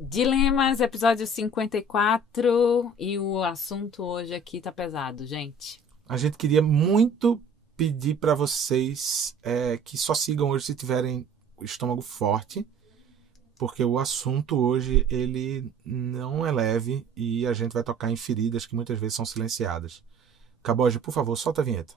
Dilemas, episódio 54, e o assunto hoje aqui tá pesado, gente. A gente queria muito pedir para vocês que só sigam hoje se tiverem o estômago forte, porque o assunto hoje ele não é leve e a gente vai tocar em feridas que muitas vezes são silenciadas. Caboge, por favor, solta a vinheta.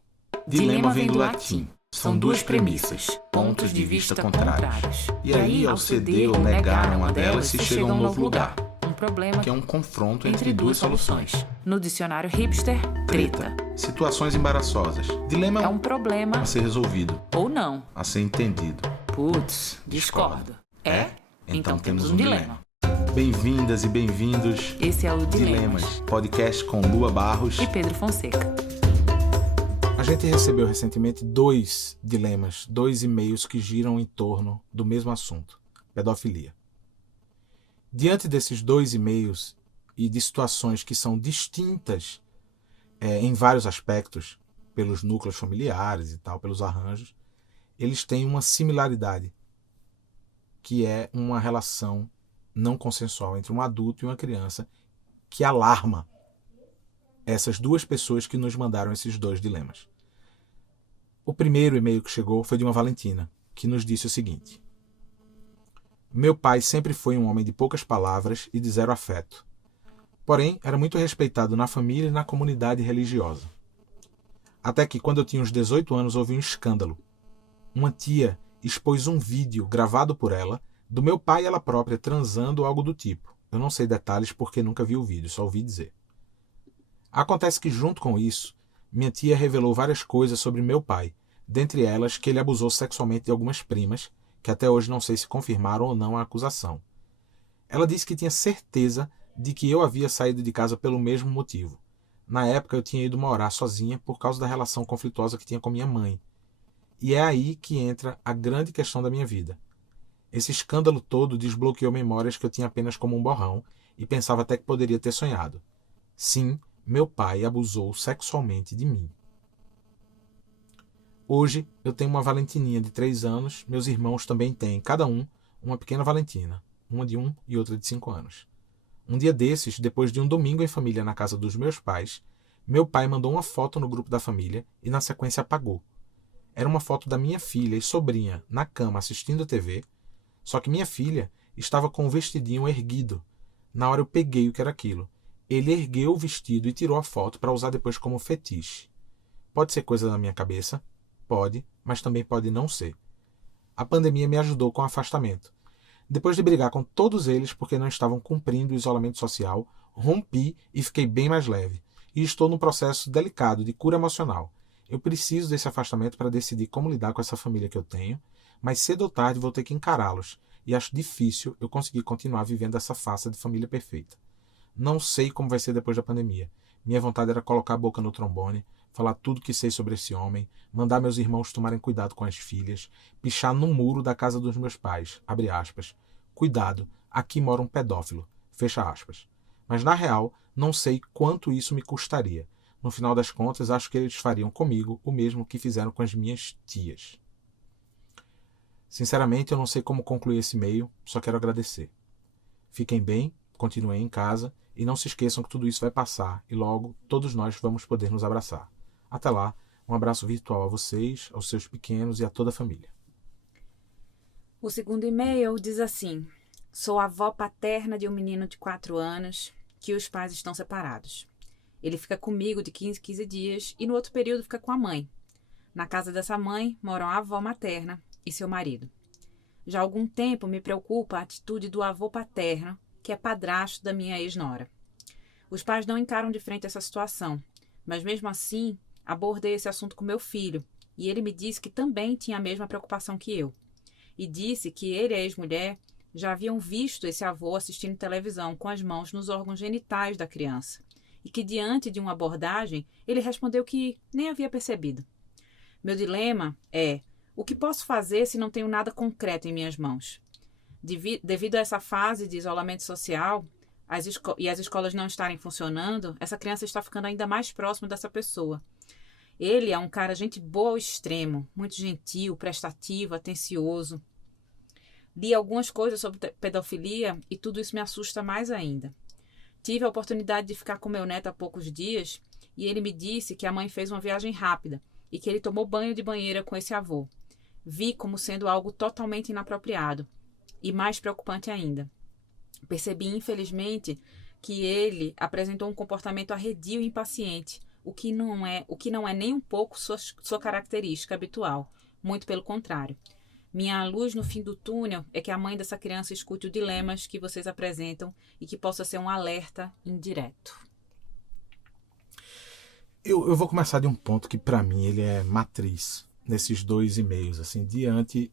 Dilema vem do latim. São duas premissas, pontos de vista contrários. E aí, ao ceder ou negar uma delas, se chega a um novo lugar, um problema que é um confronto entre duas soluções. No dicionário hipster, treta. Situações embaraçosas. Dilema É um problema a ser resolvido, ou não. a ser entendido. Putz, discordo. É? Então temos um dilema. Bem-vindas e bem-vindos. Esse é o Dilemas, podcast com Lua Barros e Pedro Fonseca. A gente recebeu recentemente dois dilemas, dois e-mails que giram em torno do mesmo assunto, pedofilia. Diante desses dois e-mails e de situações que são distintas em vários aspectos, pelos núcleos familiares e tal, pelos arranjos, eles têm uma similaridade, que é uma relação não consensual entre um adulto e uma criança que alarma essas duas pessoas que nos mandaram esses dois dilemas. O primeiro e-mail que chegou foi de uma Valentina, que nos disse o seguinte: meu pai sempre foi um homem de poucas palavras e de zero afeto. Porém, era muito respeitado na família e na comunidade religiosa. Até que, quando eu tinha uns 18 anos, houve um escândalo. Uma tia expôs um vídeo gravado por ela, do meu pai e ela própria transando ou algo do tipo. Eu não sei detalhes porque nunca vi o vídeo, só ouvi dizer. Acontece que, junto com isso, minha tia revelou várias coisas sobre meu pai, dentre elas que ele abusou sexualmente de algumas primas, que até hoje não sei se confirmaram ou não a acusação. Ela disse que tinha certeza de que eu havia saído de casa pelo mesmo motivo. Na época eu tinha ido morar sozinha por causa da relação conflituosa que tinha com minha mãe. E é aí que entra a grande questão da minha vida. Esse escândalo todo desbloqueou memórias que eu tinha apenas como um borrão e pensava até que poderia ter sonhado. Sim, meu pai abusou sexualmente de mim. Hoje eu tenho uma Valentininha de 3 anos, meus irmãos também têm, cada um, uma pequena Valentina, uma de 1 e outra de 5 anos. Um dia desses, depois de um domingo em família na casa dos meus pais, meu pai mandou uma foto no grupo da família e na sequência apagou. Era uma foto da minha filha e sobrinha na cama assistindo a TV, só que minha filha estava com o vestidinho erguido. Na hora eu peguei o que era aquilo. Ele ergueu o vestido e tirou a foto para usar depois como fetiche. Pode ser coisa da minha cabeça? Pode, mas também pode não ser. A pandemia me ajudou com o afastamento. Depois de brigar com todos eles porque não estavam cumprindo o isolamento social, rompi e fiquei bem mais leve. E estou num processo delicado de cura emocional. Eu preciso desse afastamento para decidir como lidar com essa família que eu tenho, mas cedo ou tarde vou ter que encará-los, e acho difícil eu conseguir continuar vivendo essa farsa de família perfeita. Não sei como vai ser depois da pandemia. Minha vontade era colocar a boca no trombone, falar tudo que sei sobre esse homem, mandar meus irmãos tomarem cuidado com as filhas, pichar no muro da casa dos meus pais, abre aspas, cuidado, aqui mora um pedófilo, fecha aspas. Mas na real, não sei quanto isso me custaria. No final das contas, acho que eles fariam comigo o mesmo que fizeram com as minhas tias. Sinceramente, eu não sei como concluir esse e-mail, só quero agradecer. Fiquem bem, continuem em casa e não se esqueçam que tudo isso vai passar e logo todos nós vamos poder nos abraçar. Até lá, um abraço virtual a vocês, aos seus pequenos e a toda a família. O segundo e-mail diz assim: sou avó paterna de um menino de 4 anos que os pais estão separados. Ele fica comigo de 15 em 15 dias e no outro período fica com a mãe. Na casa dessa mãe moram a avó materna e seu marido. Já há algum tempo me preocupa a atitude do avô paterno, que é padrasto da minha ex-nora. Os pais não encaram de frente essa situação, mas mesmo assim abordei esse assunto com meu filho e ele me disse que também tinha a mesma preocupação que eu. E disse que ele e a ex-mulher já haviam visto esse avô assistindo televisão com as mãos nos órgãos genitais da criança e que diante de uma abordagem ele respondeu que nem havia percebido. Meu dilema é: o que posso fazer se não tenho nada concreto em minhas mãos? Devido a essa fase de isolamento social e as escolas não estarem funcionando, essa criança está ficando ainda mais próxima dessa pessoa. Ele é um cara gente boa ao extremo, muito gentil, prestativo, atencioso. Li algumas coisas sobre pedofilia e tudo isso me assusta mais ainda. Tive a oportunidade de ficar com meu neto há poucos dias e ele me disse que a mãe fez uma viagem rápida e que ele tomou banho de banheira com esse avô. Vi como sendo algo totalmente inapropriado e mais preocupante ainda. Percebi, infelizmente, que ele apresentou um comportamento arredio e impaciente, o que não é nem um pouco sua característica habitual, muito pelo contrário. Minha luz no fim do túnel é que a mãe dessa criança escute os dilemas que vocês apresentam e que possa ser um alerta indireto. Eu vou começar de um ponto que para mim ele é matriz nesses 2 e-mails, assim, diante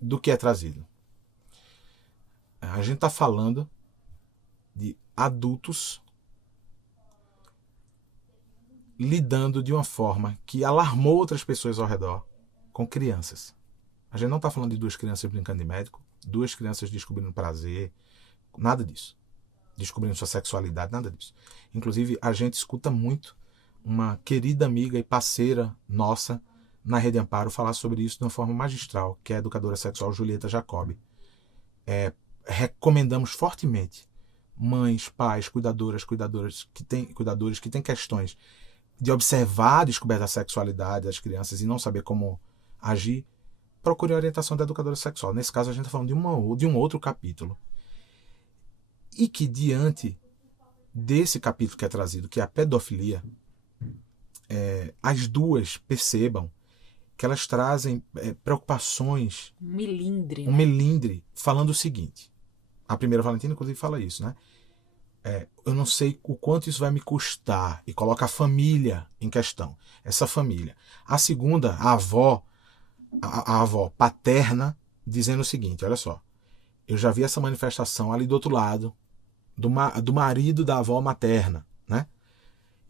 do que é trazido. A gente está falando de adultos lidando de uma forma que alarmou outras pessoas ao redor com crianças. A gente não está falando de 2 crianças brincando de médico, 2 crianças descobrindo prazer, nada disso. Descobrindo sua sexualidade, nada disso. Inclusive, a gente escuta muito uma querida amiga e parceira nossa na Rede Amparo falar sobre isso de uma forma magistral, que é a educadora sexual Julieta Jacobi. Recomendamos fortemente mães, pais, cuidadores que têm questões de observar a descoberta da sexualidade das crianças e não saber como agir, procure a orientação da educadora sexual. Nesse caso, a gente está falando de um outro capítulo. E que, diante desse capítulo que é trazido, que é a pedofilia, as duas percebam que elas trazem preocupações. Um melindre. Um melindre, falando o seguinte. A primeira Valentina, inclusive, fala isso, né? Eu não sei o quanto isso vai me custar. E coloca a família em questão. Essa família. A segunda, a avó paterna, dizendo o seguinte, olha só. Eu já vi essa manifestação ali do outro lado, do marido da avó materna, né?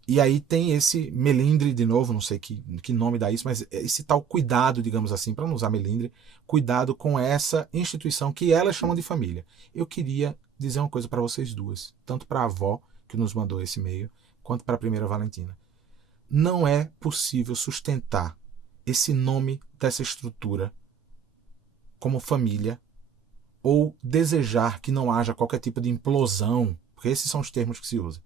E aí tem esse melindre, de novo, não sei que nome dá isso, mas esse tal cuidado, digamos assim, para não usar melindre, cuidado com essa instituição que elas chamam de família. Eu queria dizer uma coisa para vocês duas, tanto para a avó, que nos mandou esse e-mail, quanto para a primeira Valentina. Não é possível sustentar esse nome dessa estrutura como família ou desejar que não haja qualquer tipo de implosão, porque esses são os termos que se usam.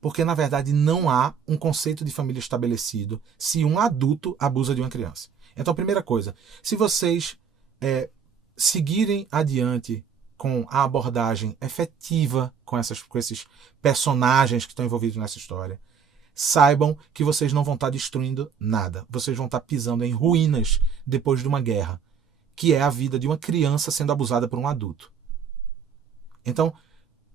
Porque, na verdade, não há um conceito de família estabelecido se um adulto abusa de uma criança. Então, primeira coisa, se vocês seguirem adiante com a abordagem efetiva com esses personagens que estão envolvidos nessa história, saibam que vocês não vão estar destruindo nada. Vocês vão estar pisando em ruínas depois de uma guerra, que é a vida de uma criança sendo abusada por um adulto. Então,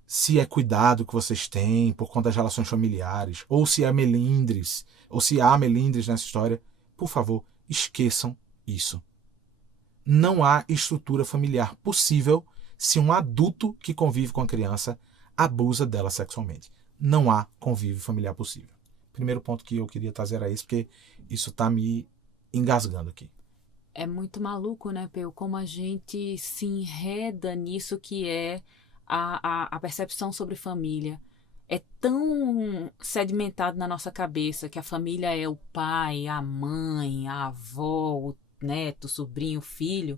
se é cuidado que vocês têm por conta das relações familiares, ou se há melindres nessa história, por favor, esqueçam isso. Não há estrutura familiar possível se um adulto que convive com a criança abusa dela sexualmente. Não há convívio familiar possível. Primeiro ponto que eu queria trazer era isso, porque isso está me engasgando aqui. É muito maluco, né, Peu? Como a gente se enreda nisso que é a percepção sobre família. É tão sedimentado na nossa cabeça que a família é o pai, a mãe, a avó, o neto, o sobrinho, o filho,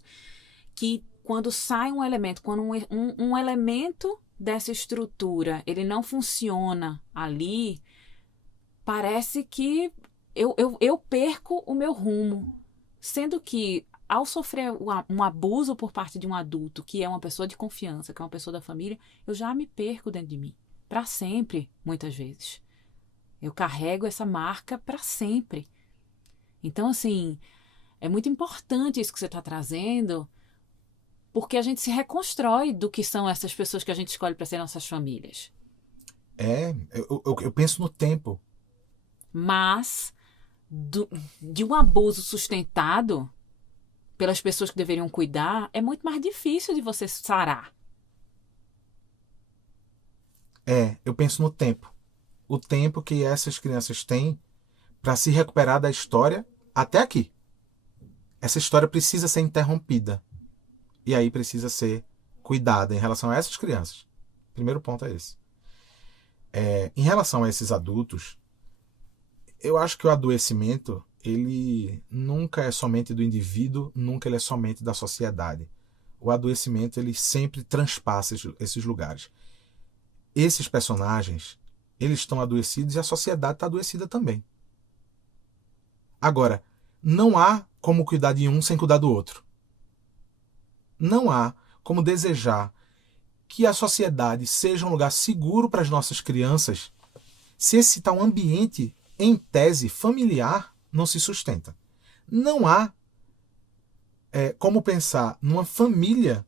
que quando sai um elemento, quando um elemento dessa estrutura ele não funciona ali, parece que eu perco o meu rumo. Sendo que, ao sofrer um abuso por parte de um adulto, que é uma pessoa de confiança, que é uma pessoa da família, eu já me perco dentro de mim. Para sempre, muitas vezes. Eu carrego essa marca para sempre. Então, assim, é muito importante isso que você está trazendo, porque a gente se reconstrói do que são essas pessoas que a gente escolhe para ser nossas famílias. Eu penso no tempo. Mas de um abuso sustentado pelas pessoas que deveriam cuidar, é muito mais difícil de você sarar. Eu penso no tempo. O tempo que essas crianças têm para se recuperar da história até aqui. Essa história precisa ser interrompida. E aí precisa ser cuidada em relação a essas crianças. Primeiro ponto é esse. Em relação a esses adultos, eu acho que o adoecimento ele nunca é somente do indivíduo, nunca ele é somente da sociedade. O adoecimento, ele sempre transpassa esses lugares. Esses personagens, eles estão adoecidos e a sociedade está adoecida também. Agora, não há como cuidar de um sem cuidar do outro. Não há como desejar que a sociedade seja um lugar seguro para as nossas crianças se esse tal ambiente, em tese, familiar, não se sustenta. Não há como pensar numa família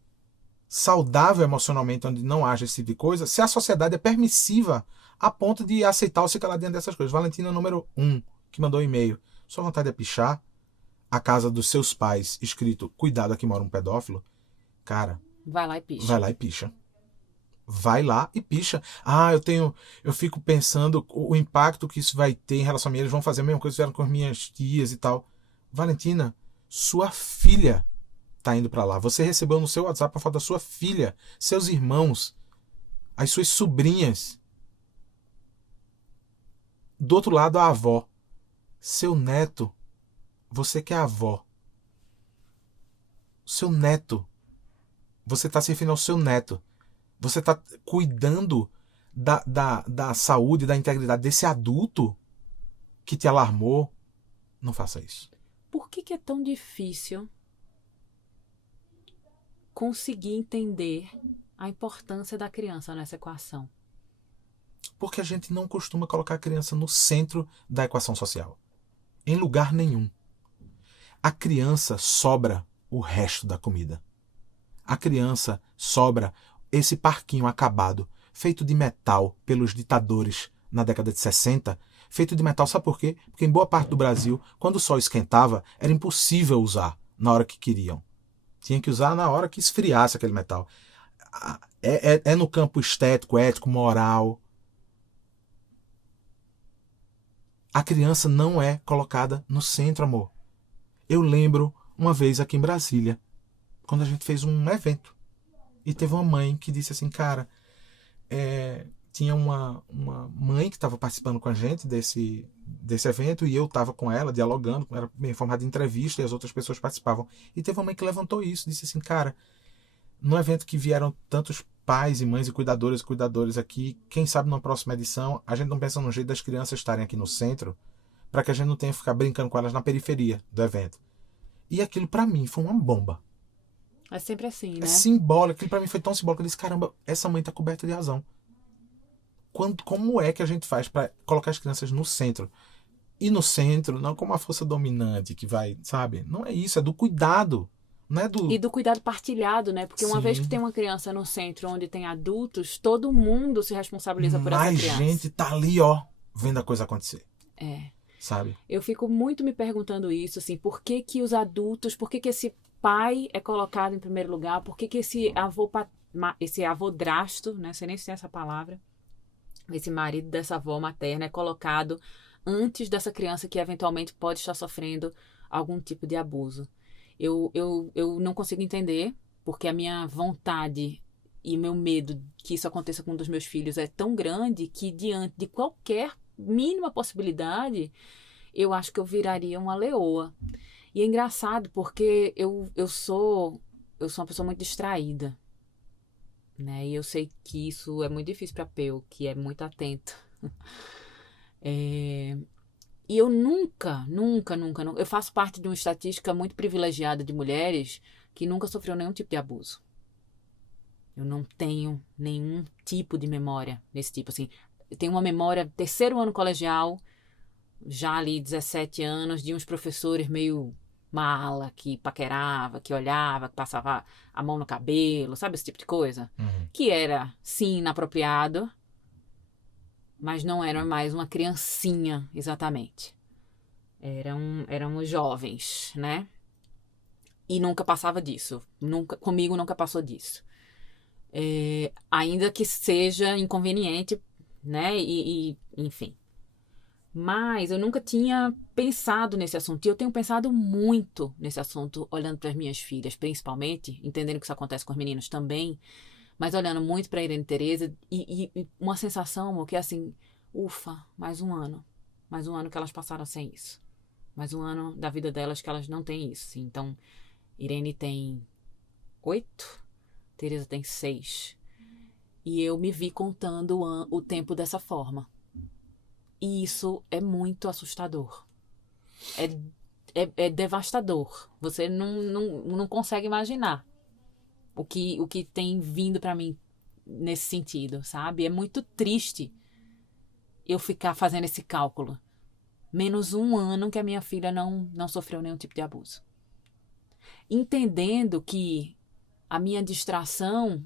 saudável emocionalmente, onde não haja esse tipo de coisa, se a sociedade é permissiva a ponto de aceitar ou se calar diante dessas coisas. Valentina, número 1, que mandou um e-mail. Sua vontade é pichar a casa dos seus pais, escrito, cuidado, aqui mora um pedófilo. Cara, Vai lá e picha. vai lá e picha. Vai lá e picha. Eu fico pensando o impacto que isso vai ter em relação a mim. Eles vão fazer a mesma coisa que fizeram com as minhas tias e tal. Valentina, sua filha tá indo para lá. Você recebeu no seu WhatsApp a foto da sua filha, seus irmãos, as suas sobrinhas. Do outro lado, a avó. Seu neto. Você que é avó. Seu neto. Você está se referindo ao seu neto. Você está cuidando da saúde, da integridade desse adulto que te alarmou. Não faça isso. Por que é tão difícil conseguir entender a importância da criança nessa equação? Porque a gente não costuma colocar a criança no centro da equação social. Em lugar nenhum. A criança sobra o resto da comida. A criança sobra esse parquinho acabado, feito de metal pelos ditadores na década de 60. Feito de metal, sabe por quê? Porque em boa parte do Brasil, quando o sol esquentava, era impossível usar na hora que queriam. Tinha que usar na hora que esfriasse aquele metal. É no campo estético, ético, moral. A criança não é colocada no centro, amor. Eu lembro uma vez aqui em Brasília, quando a gente fez um evento. E teve uma mãe que disse assim, cara, tinha uma mãe que estava participando com a gente desse evento e eu estava com ela, dialogando, era em forma de entrevista e as outras pessoas participavam. E teve uma mãe que levantou isso, disse assim, cara, no evento que vieram tantos pais e mães e cuidadores aqui, quem sabe na próxima edição a gente não pensa num jeito das crianças estarem aqui no centro para que a gente não tenha que ficar brincando com elas na periferia do evento. E aquilo para mim foi uma bomba. É sempre assim, né? É simbólico. Aquilo pra mim foi tão simbólico. Eu disse, caramba, essa mãe tá coberta de razão. Como é que a gente faz pra colocar as crianças no centro? E no centro, não como a força dominante que vai, sabe? Não é isso, é do cuidado. Não é do... E do cuidado partilhado, né? Porque uma vez que tem uma criança no centro onde tem adultos, todo mundo se responsabiliza por essa criança. Mais gente tá ali, ó, vendo a coisa acontecer. Sabe? Eu fico muito me perguntando isso, assim, por que que os adultos, por que que esse pai é colocado em primeiro lugar, por que que esse avô-drasto, né, sei nem se tem essa palavra, esse marido dessa avó materna é colocado antes dessa criança que eventualmente pode estar sofrendo algum tipo de abuso. Eu não consigo entender, porque a minha vontade e meu medo que isso aconteça com um dos meus filhos é tão grande que diante de qualquer mínima possibilidade, eu acho que eu viraria uma leoa. E é engraçado porque eu sou uma pessoa muito distraída, né? E eu sei que isso é muito difícil para Peu, que é muito atento. E eu nunca, eu faço parte de uma estatística muito privilegiada de mulheres que nunca sofreu nenhum tipo de abuso. Eu não tenho nenhum tipo de memória nesse tipo, assim. Eu tenho uma memória, terceiro ano colegial, já ali 17 anos, de uns professores meio mala, que paquerava, que olhava, que passava a mão no cabelo, sabe esse tipo de coisa? Que era, sim, inapropriado, mas não era mais uma criancinha, exatamente. Eram os jovens, né? E nunca passava disso. Comigo nunca passou disso. Ainda que seja inconveniente, né? Enfim. Mas eu nunca tinha pensado nesse assunto. E eu tenho pensado muito nesse assunto, olhando para as minhas filhas, principalmente, entendendo que isso acontece com os meninos também, mas olhando muito para a Irene e Tereza e uma sensação, amor, que é assim, ufa, mais um ano que elas passaram sem isso. mais um ano da vida delas que elas não têm isso. Então, Irene tem 8, Teresa tem 6. E eu me vi contando o tempo dessa forma. E isso é muito assustador. É devastador. Você não consegue imaginar o que tem vindo pra mim nesse sentido, sabe? É muito triste eu ficar fazendo esse cálculo. Menos um ano que a minha filha não sofreu nenhum tipo de abuso. Entendendo que a minha distração,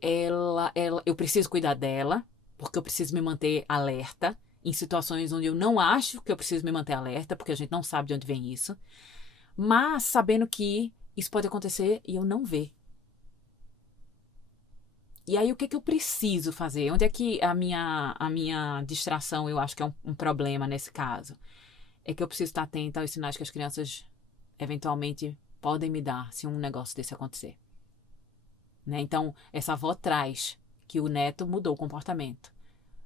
eu preciso cuidar dela, porque eu preciso me manter alerta em situações onde eu não acho que eu preciso me manter alerta, porque a gente não sabe de onde vem isso, mas sabendo que isso pode acontecer e eu não ver. E aí, o que eu preciso fazer? Onde é que a minha distração, eu acho que é um problema nesse caso? É que eu preciso estar atenta aos sinais que as crianças eventualmente podem me dar se um negócio desse acontecer. Né? Então, essa avó traz que o neto mudou o comportamento.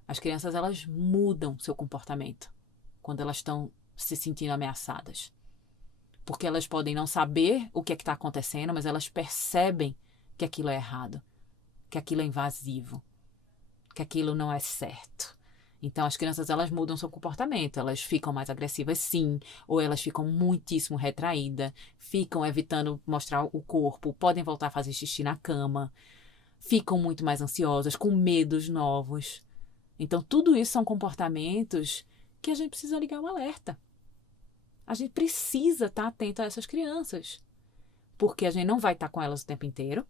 As crianças, elas mudam seu comportamento quando elas estão se sentindo ameaçadas. Porque elas podem não saber o que é que está acontecendo, mas elas percebem que aquilo é errado, que aquilo é invasivo, que aquilo não é certo. Então, as crianças, elas mudam seu comportamento. Elas ficam mais agressivas, sim, ou elas ficam muitíssimo retraídas, ficam evitando mostrar o corpo, podem voltar a fazer xixi na cama, ficam muito mais ansiosas, com medos novos. Então, tudo isso são comportamentos que a gente precisa ligar um alerta. A gente precisa estar atento a essas crianças, porque a gente não vai estar com elas o tempo inteiro,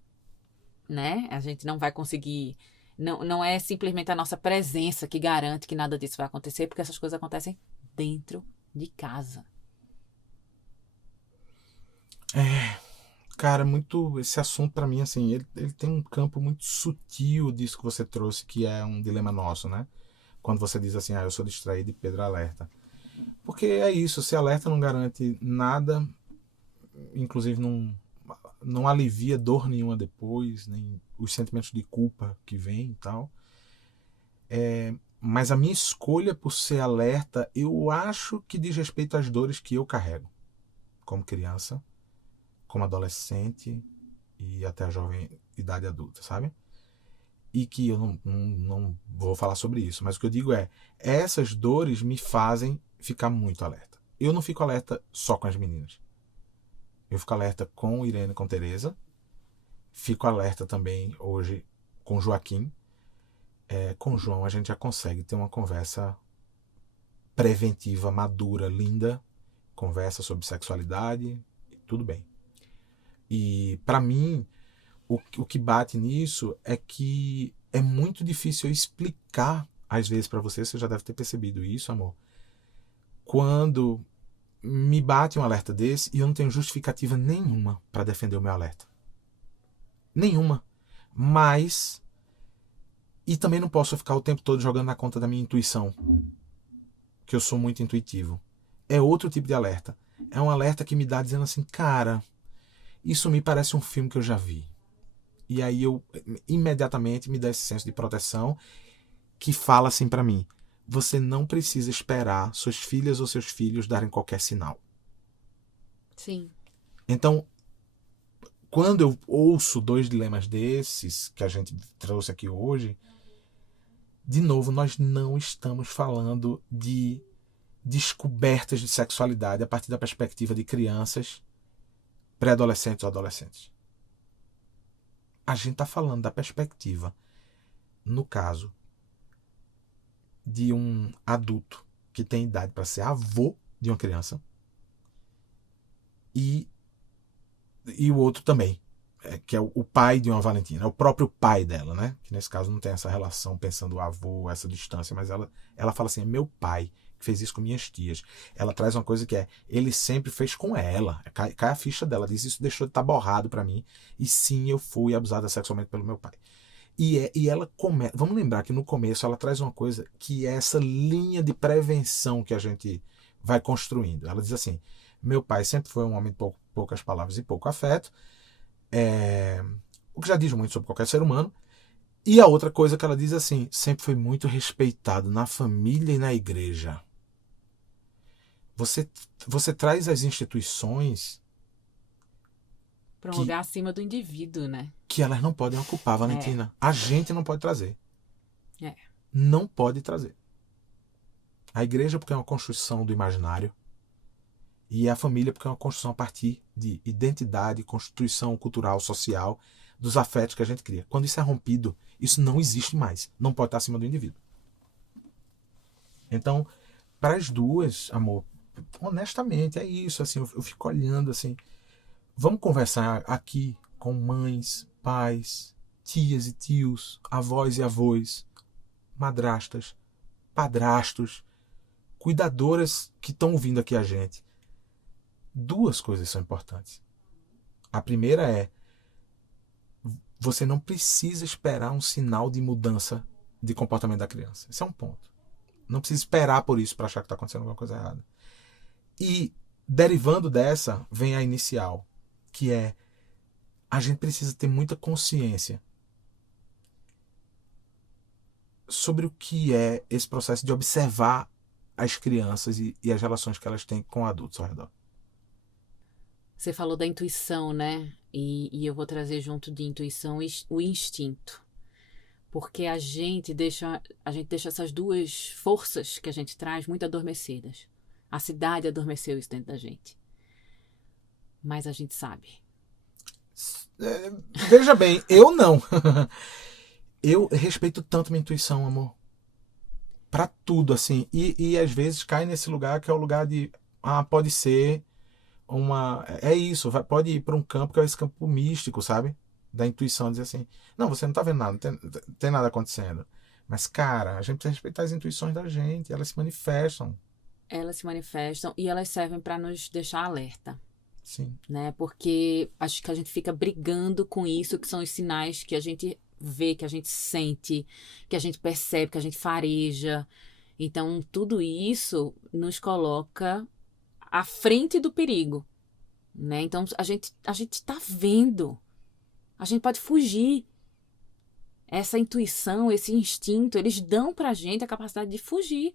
né? A gente não vai conseguir... Não é simplesmente a nossa presença que garante que nada disso vai acontecer, porque essas coisas acontecem dentro de casa. Cara, muito esse assunto pra mim, assim, ele tem um campo muito sutil disso que você trouxe, que é um dilema nosso, né? Quando você diz assim, eu sou distraído e Pedro alerta. Porque é isso, se alerta não garante nada, inclusive não alivia dor nenhuma depois, nem os sentimentos de culpa que vem e tal. Mas a minha escolha por ser alerta, eu acho que diz respeito às dores que eu carrego, como criança, como adolescente e até a jovem idade adulta, sabe? E que eu não vou falar sobre isso, mas o que eu digo é, essas dores me fazem ficar muito alerta. Eu não fico alerta só com as meninas. Eu fico alerta com Irene, com Teresa. Fico alerta também hoje com Joaquim. Com João a gente já consegue ter uma conversa preventiva, madura, linda. Conversa sobre sexualidade, tudo bem. E para mim, o que bate nisso é que é muito difícil eu explicar, às vezes para você já deve ter percebido isso, amor. Quando me bate um alerta desse e eu não tenho justificativa nenhuma para defender o meu alerta. Nenhuma. Mas... E também não posso ficar o tempo todo jogando na conta da minha intuição. Que eu sou muito intuitivo. É outro tipo de alerta. É um alerta que me dá dizendo assim, cara, isso me parece um filme que eu já vi. E aí eu imediatamente me dá esse senso de proteção que fala assim para mim, você não precisa esperar suas filhas ou seus filhos darem qualquer sinal. Sim. Então, quando eu ouço 2 dilemas desses que a gente trouxe aqui hoje, de novo, nós não estamos falando de descobertas de sexualidade a partir da perspectiva de crianças, pré-adolescentes ou adolescentes. A gente está falando da perspectiva, no caso, de um adulto que tem idade para ser avô de uma criança e o outro também, que é o pai de uma Valentina, é o próprio pai dela, né? Que nesse caso não tem essa relação pensando o avô, essa distância, mas ela fala assim, é meu pai que fez isso com minhas tias. Ela traz uma coisa que ele sempre fez com ela, cai a ficha dela, diz isso deixou de estar borrado para mim, e sim, eu fui abusada sexualmente pelo meu pai. E ela começa, vamos lembrar que no começo ela traz uma coisa que é essa linha de prevenção que a gente vai construindo. Ela diz assim, meu pai sempre foi um homem de poucas palavras e pouco afeto, o que já diz muito sobre qualquer ser humano. E a outra coisa que ela diz assim, sempre foi muito respeitado na família e na igreja. Você traz as instituições Para um lugar acima do indivíduo, né? que elas não podem ocupar, Valentina. A gente não pode trazer. É. Não pode trazer. A igreja porque é uma construção do imaginário e a família porque é uma construção a partir de identidade, constituição cultural, social, dos afetos que a gente cria. Quando isso é rompido, isso não existe mais. Não pode estar acima do indivíduo. Então, para as duas, amor, honestamente, é isso. Assim, eu fico olhando assim. Vamos conversar aqui com mães, pais, tias e tios, avós e avós, madrastas, padrastos, cuidadoras que estão ouvindo aqui a gente. Duas coisas são importantes. A primeira é: você não precisa esperar um sinal de mudança de comportamento da criança. Esse é um ponto. Não precisa esperar por isso para achar que está acontecendo alguma coisa errada. E, derivando dessa, vem a inicial, que é: a gente precisa ter muita consciência sobre o que é esse processo de observar as crianças e as relações que elas têm com adultos ao redor. Você falou da intuição, né? E eu vou trazer junto de intuição o instinto. Porque a gente deixa essas duas forças que a gente traz muito adormecidas. A cidade adormeceu isso dentro da gente. Mas a gente sabe. Veja bem, eu não. Eu respeito tanto minha intuição, amor. Pra tudo, assim. E às vezes cai nesse lugar que é o lugar de... pode ser uma... É isso, pode ir para um campo que é esse campo místico, sabe? Da intuição, dizer assim, não, você não tá vendo nada, não tem nada acontecendo. Mas, cara, a gente precisa respeitar as intuições da gente, elas se manifestam. Elas se manifestam e elas servem para nos deixar alerta. Sim. Né? Porque acho que a gente fica brigando com isso, que são os sinais que a gente vê, que a gente sente, que a gente percebe, que a gente fareja. Então, tudo isso nos coloca à frente do perigo. Né? Então, a gente está vendo. A gente pode fugir. Essa intuição, esse instinto, eles dão pra gente a capacidade de fugir.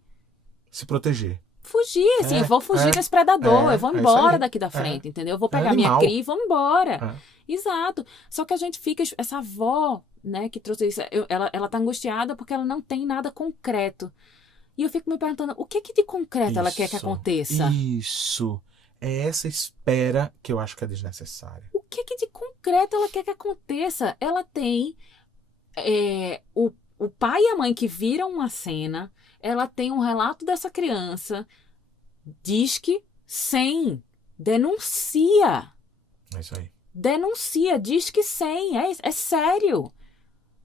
Se proteger. Fugir, assim, eu vou fugir desse predador, eu vou embora daqui da frente, entendeu? Eu vou pegar minha cria e vou embora. Exato. Só que a gente fica, essa avó, né, que trouxe isso, ela tá angustiada porque ela não tem nada concreto. E eu fico me perguntando, o que de concreto ela quer que aconteça? Isso. É essa espera que eu acho que é desnecessária. O que de concreto ela quer que aconteça? Ela tem o pai e a mãe que viram uma cena, ela tem um relato dessa criança, diz que 100, denuncia. É isso aí. Denuncia, diz que 100, é sério.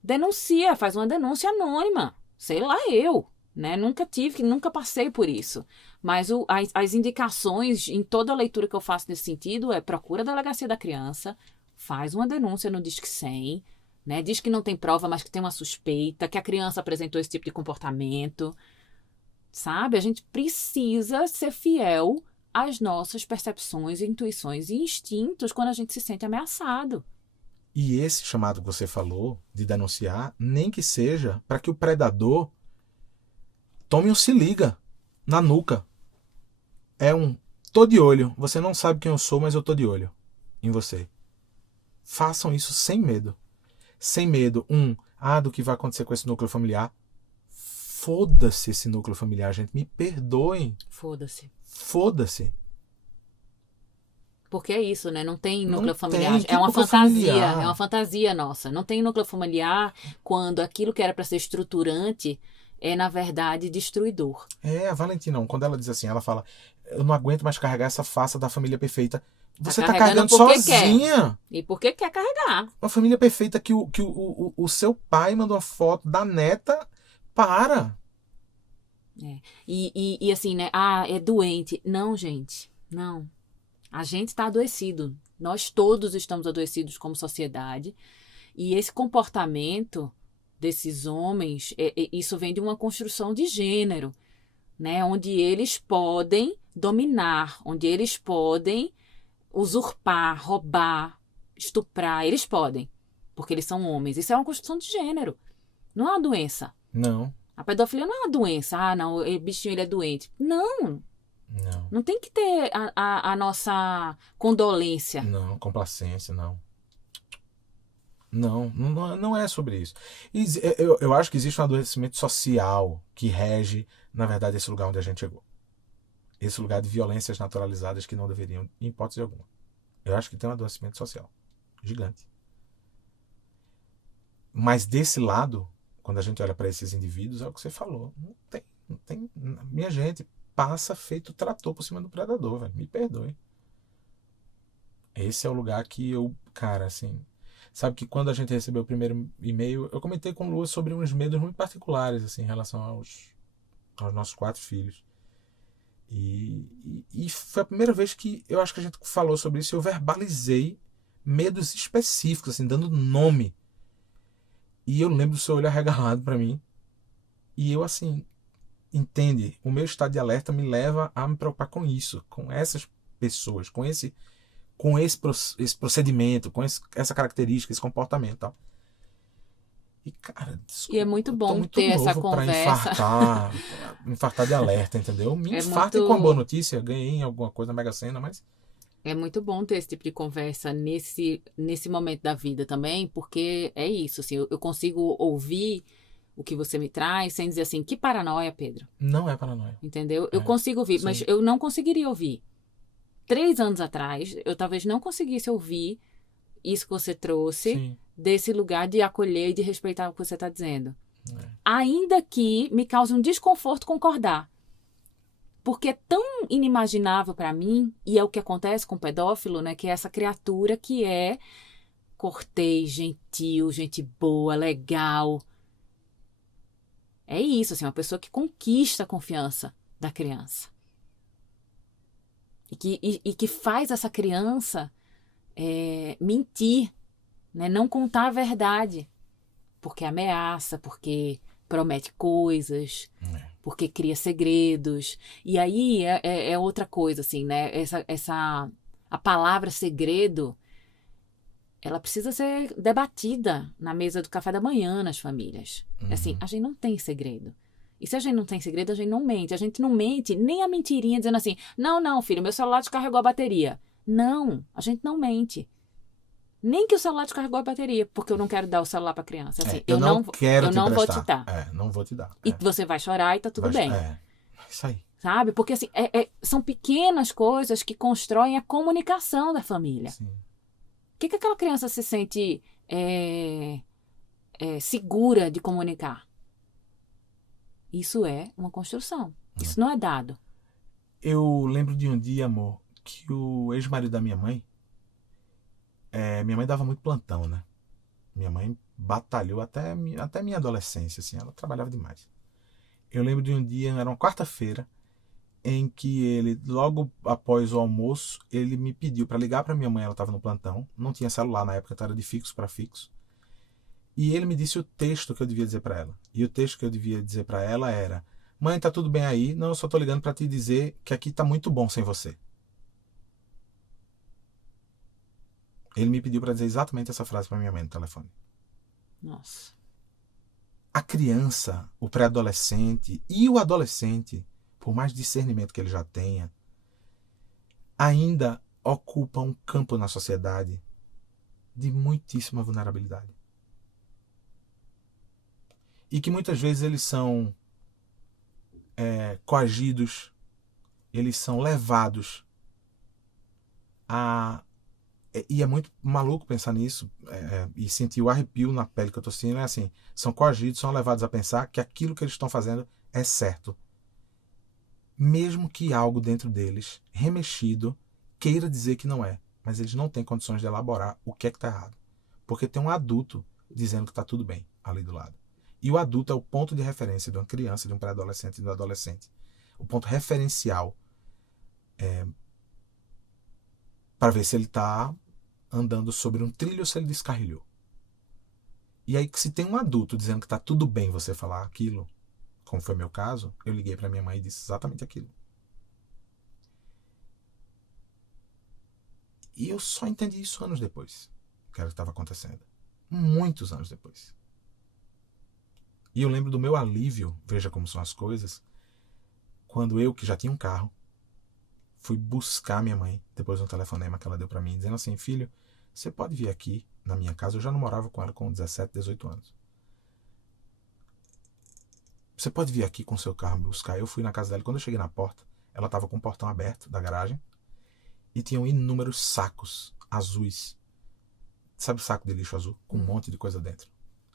Denuncia, faz uma denúncia anônima. Sei lá eu, né? Nunca passei por isso. Mas as indicações em toda a leitura que eu faço nesse sentido é: procura a delegacia da criança, faz uma denúncia no Disque 100, né? Diz que não tem prova, mas que tem uma suspeita, que a criança apresentou esse tipo de comportamento. Sabe? A gente precisa ser fiel às nossas percepções, intuições e instintos quando a gente se sente ameaçado. E esse chamado que você falou, de denunciar, nem que seja para que o predador tome um se liga na nuca. É um: tô de olho. Você não sabe quem eu sou, mas eu tô de olho em você. Façam isso sem medo. Sem medo, do que vai acontecer com esse núcleo familiar. Foda-se esse núcleo familiar, gente. Me perdoem. Foda-se. Foda-se. Porque é isso, né? Não tem núcleo Não familiar. tem, É uma núcleo fantasia. familiar? É uma fantasia nossa. Não tem núcleo familiar quando aquilo que era para ser estruturante é, na verdade, destruidor. A Valentina, quando ela diz assim, ela fala: eu não aguento mais carregar essa farsa da família perfeita. Você tá carregando sozinha. Quer. E por que quer carregar? Uma família perfeita que o seu pai mandou uma foto da neta. Para. E assim, né? É doente. Não, gente. Não. A gente tá adoecido. Nós todos estamos adoecidos como sociedade. E esse comportamento desses homens, isso vem de uma construção de gênero, né? Onde eles podem dominar, onde eles podem usurpar, roubar, estuprar. Eles podem, porque eles são homens. Isso é uma construção de gênero. Não é uma doença. Não. A pedofilia não é uma doença. Não, o bichinho ele é doente. Não. Não. Não tem que ter a nossa condolência. Não, complacência, não. Não é sobre isso. Eu acho que existe um adoecimento social que rege, na verdade, esse lugar onde a gente chegou. Esse lugar de violências naturalizadas que não deveriam, em hipótese alguma. Eu acho que tem um adoecimento social gigante. Mas desse lado, quando a gente olha para esses indivíduos, é o que você falou. Não tem. Minha gente passa feito trator por cima do predador, velho. Me perdoe. Esse é o lugar que eu, cara, assim. Sabe que quando a gente recebeu o primeiro e-mail, eu comentei com o Lua sobre uns medos muito particulares, assim, em relação aos nossos 4 filhos. E foi a primeira vez que eu acho que a gente falou sobre isso e eu verbalizei medos específicos, assim, dando nome. E eu lembro do seu olho arregalado para mim. E eu, assim, entende? O meu estado de alerta me leva a me preocupar com isso, com essas pessoas, com esse procedimento, com essa característica, esse comportamento e tal. E, cara, E é muito eu tô bom muito ter essa novo pra conversa. infartar de alerta, entendeu? Me É infartem com a boa muito, notícia, ganhei em alguma coisa na Mega Sena, mas é muito bom ter esse tipo de conversa nesse momento da vida também, porque é isso, assim, eu consigo ouvir o que você me traz sem dizer assim, que paranoia, Pedro. não é paranoia. Entendeu? Eu É, consigo ouvir, mas sim, eu não conseguiria ouvir. 3 anos atrás, eu talvez não conseguisse ouvir isso que você trouxe, sim. desse lugar de acolher e de respeitar o que você está dizendo. É. Ainda que me cause um desconforto concordar. Porque é tão inimaginável para mim, e é o que acontece com o pedófilo, né? Que é essa criatura que é cortês, gentil, gente boa, legal. É isso, assim, uma pessoa que conquista a confiança da criança. E que faz essa criança mentir, né? Não contar a verdade. Porque ameaça, porque promete coisas, porque cria segredos. E aí é outra coisa, assim, né? A palavra segredo, ela precisa ser debatida na mesa do café da manhã nas famílias. Assim, a gente não tem segredo. E se a gente não tem segredo, a gente não mente. A gente não mente nem a mentirinha dizendo assim, não, filho, meu celular descarregou a bateria. Não, a gente não mente. Nem que o celular descarregou a bateria, porque eu não quero dar o celular para criança. Assim, Eu não quero eu te não vou te emprestar. dar. Não vou te dar. E você vai chorar e tá tudo bem. Isso aí. Sabe? Porque assim, são pequenas coisas que constroem a comunicação da família. Sim. O que aquela criança se sente segura de comunicar? Isso é uma construção. Isso não é dado. Eu lembro de um dia, amor, que o ex-marido da minha mãe dava muito plantão, né? Minha mãe batalhou até minha adolescência, assim, ela trabalhava demais. Eu lembro de um dia, era uma quarta-feira, em que ele, logo após o almoço, ele me pediu para ligar para minha mãe, ela estava no plantão, não tinha celular na época, então era de fixo para fixo. E ele me disse o texto que eu devia dizer para ela. E o texto que eu devia dizer para ela era: mãe, tá tudo bem aí? Não, eu só tô ligando para te dizer que aqui tá muito bom sem você. Ele me pediu para dizer exatamente essa frase para minha mãe no telefone. Nossa. A criança, o pré-adolescente e o adolescente, por mais discernimento que ele já tenha, ainda ocupa um campo na sociedade de muitíssima vulnerabilidade. E que muitas vezes eles são coagidos, eles são levados a... E é muito maluco pensar nisso e sentir o arrepio na pele que eu estou sentindo. É assim, são coagidos, são levados a pensar que aquilo que eles estão fazendo é certo. Mesmo que algo dentro deles, remexido, queira dizer que não é. Mas eles não têm condições de elaborar o que é que está errado. Porque tem um adulto dizendo que está tudo bem ali do lado. E o adulto é o ponto de referência de uma criança, de um pré-adolescente e de um adolescente. O ponto referencial para ver se ele está andando sobre um trilho ou se ele descarrilhou. E aí, se tem um adulto dizendo que está tudo bem você falar aquilo, como foi meu caso, eu liguei para minha mãe e disse exatamente aquilo. E eu só entendi isso anos depois, que era o que estava acontecendo. Muitos anos depois. E eu lembro do meu alívio, veja como são as coisas, quando eu, que já tinha um carro, fui buscar minha mãe, depois de um telefonema que ela deu para mim, dizendo assim, filho, você pode vir aqui na minha casa? Eu já não morava com ela com 17, 18 anos. Você pode vir aqui com o seu carro me buscar? Eu fui na casa dela e quando eu cheguei na porta, ela estava com o portão aberto da garagem e tinham inúmeros sacos azuis. Sabe saco de lixo azul? Com um monte de coisa dentro.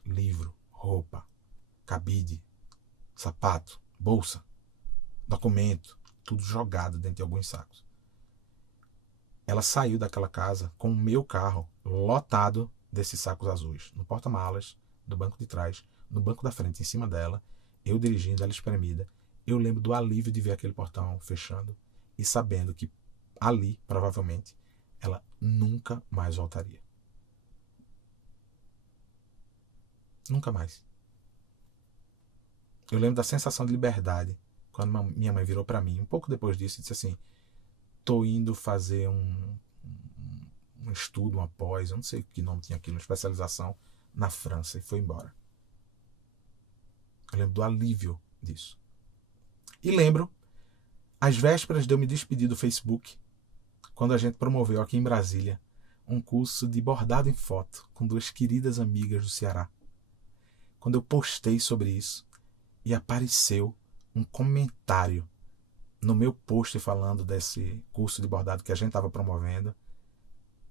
Livro, roupa, cabide, sapato, bolsa, documento, tudo jogado dentro de alguns sacos. Ela saiu daquela casa com o meu carro lotado desses sacos azuis, no porta-malas, do banco de trás, no banco da frente, em cima dela, eu dirigindo, ela espremida. Eu lembro do alívio de ver aquele portão fechando e sabendo que ali, provavelmente, ela nunca mais voltaria. Nunca mais. Eu lembro da sensação de liberdade quando minha mãe virou para mim, um pouco depois disso, e disse assim, tô indo fazer um estudo, uma pós, eu não sei que nome tinha aquilo, uma especialização na França, e foi embora. Eu lembro do alívio disso. E lembro, às vésperas de eu me despedir do Facebook, quando a gente promoveu aqui em Brasília um curso de bordado em foto com 2 queridas amigas do Ceará. Quando eu postei sobre isso e apareceu um comentário no meu post falando desse curso de bordado que a gente estava promovendo,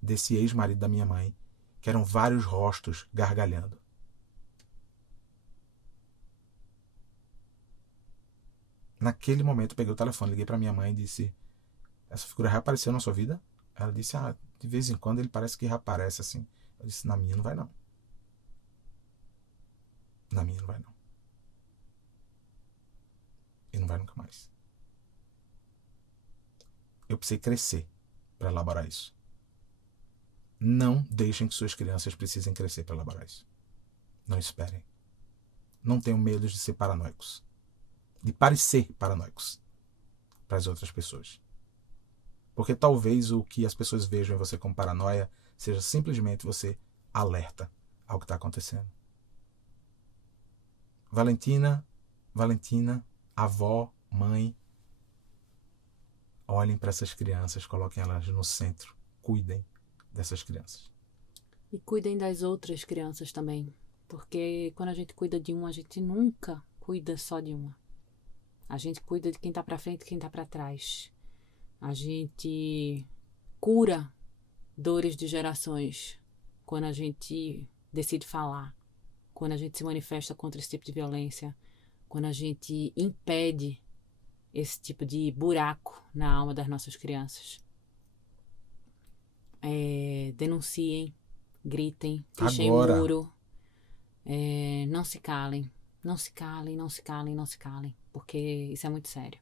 desse ex-marido da minha mãe, que eram vários rostos gargalhando. Naquele momento eu peguei o telefone, liguei para minha mãe e disse, essa figura reapareceu na sua vida? Ela disse, de vez em quando ele parece que reaparece assim. Eu disse, na minha não vai não. Na minha não vai não. E não vai nunca mais. Eu precisei crescer para elaborar isso. Não deixem que suas crianças precisem crescer para elaborar isso. Não esperem. Não tenham medo de ser paranoicos. De parecer paranoicos para as outras pessoas. Porque talvez o que as pessoas vejam em você como paranoia seja simplesmente você alerta ao que está acontecendo. Valentina, avó, mãe, olhem para essas crianças, coloquem elas no centro, cuidem dessas crianças. E cuidem das outras crianças também, porque quando a gente cuida de uma, a gente nunca cuida só de uma. A gente cuida de quem está para frente e quem está para trás. A gente cura dores de gerações quando a gente decide falar, quando a gente se manifesta contra esse tipo de violência, quando a gente impede esse tipo de buraco na alma das nossas crianças. Denunciem, gritem, fechem o muro, não se calem. Não se calem, não se calem, não se calem, porque isso é muito sério.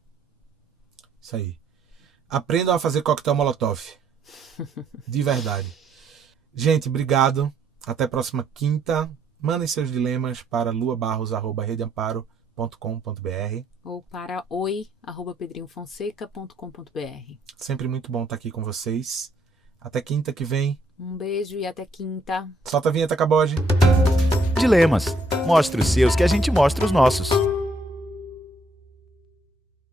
Isso aí. Aprendam a fazer coquetel Molotov. De verdade. Gente, obrigado. Até a próxima quinta. Mandem seus dilemas para luabarros@redeamparo.com.br ou para oi@pedrinhofonseca.com.br. Sempre muito bom estar aqui com vocês. Até quinta que vem. Um beijo e até quinta. Solta a vinheta, Caboge. Dilemas. Mostre os seus que a gente mostra os nossos.